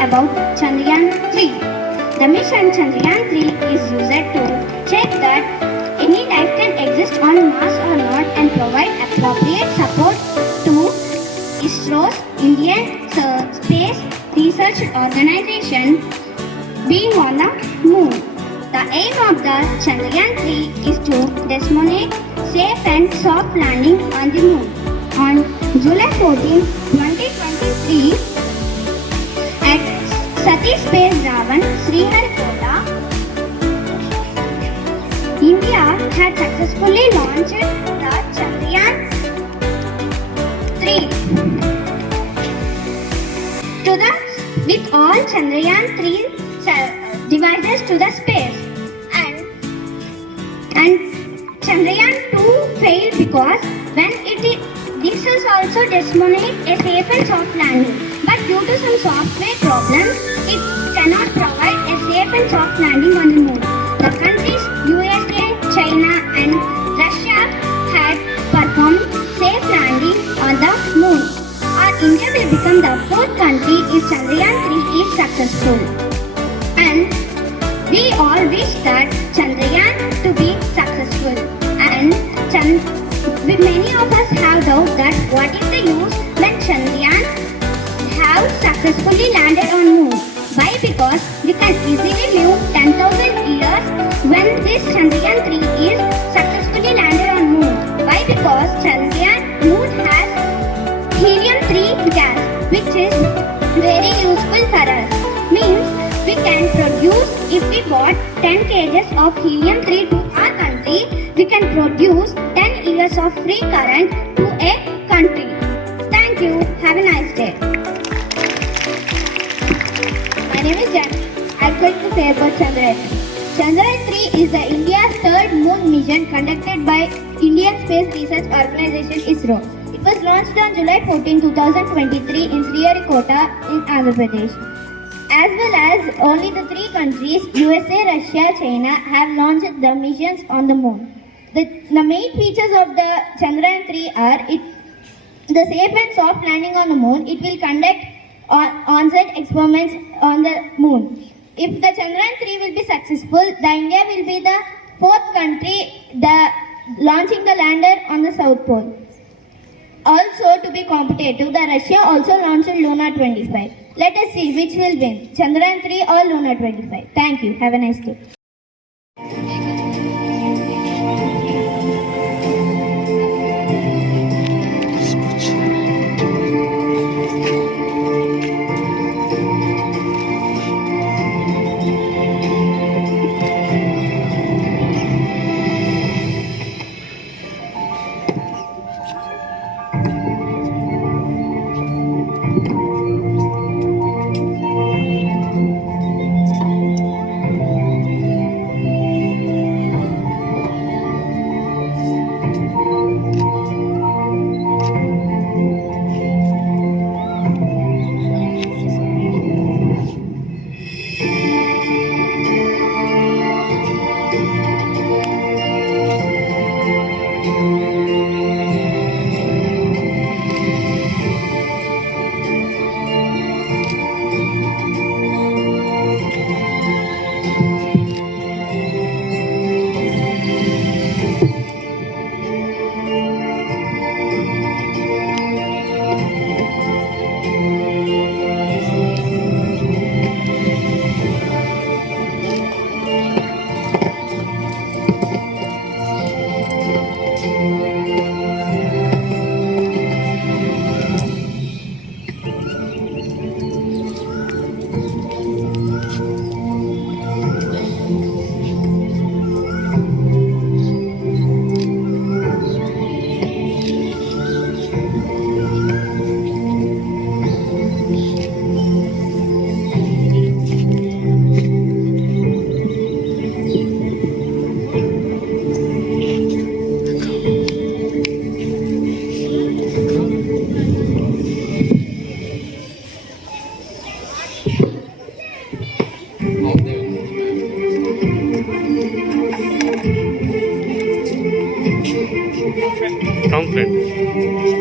about Chandrayaan-3. The mission Chandrayaan-3 is used to check that any life can exist on Mars or not and provide appropriate support to ISRO's Indian Space Research Organization being on the moon. The aim of the Chandrayaan-3 is to demonstrate safe and soft landing on the moon. On July 14, 2023, at Satish Space Dhawan, Sriharikota, India had successfully launched the Chandrayaan-3 with all Chandrayaan-3 devices to the space, and Chandrayaan-2 failed because this is also demonstrate a safe and soft landing, but due to some software problems, it cannot provide a safe and soft landing on the moon. The countries USA, China and Russia had performed safe landing on the moon. Our India will become the fourth country if Chandrayaan-3 is successful. And we all wish that Chandrayaan to be successful. And many of us have doubt that what is the use when Chandrayaan have successfully landed on moon. Why? Because we can easily live 10,000 years when this Chandrayaan-3 is successfully landed on moon. Why? Because moon has helium-3 gas, which is very useful for us. Means we can produce, if we bought 10 kgs of helium-3 to our country, we can produce 10 years of free current to a country. Thank you. Have a nice day. My name is Jan. I'm going to say about Chandrayaan-3. Chandrayaan-3 is the India's third moon mission conducted by Indian Space Research Organization ISRO. It was launched on July 14, 2023 in Sriharikota in Andhra Pradesh. As well as only the three countries, USA, Russia, China, have launched the missions on the moon. The main features of the Chandrayaan-3 are the safe and soft landing on the moon. It will conduct on-site experiments on the moon. If the Chandrayaan-3 will be successful, the India will be the fourth country launching the lander on the South Pole. Also, to be competitive, the Russia also launched Luna 25. Let us see which will win, Chandrayaan-3 or Luna 25. Thank you. Have a nice day. Come, friend.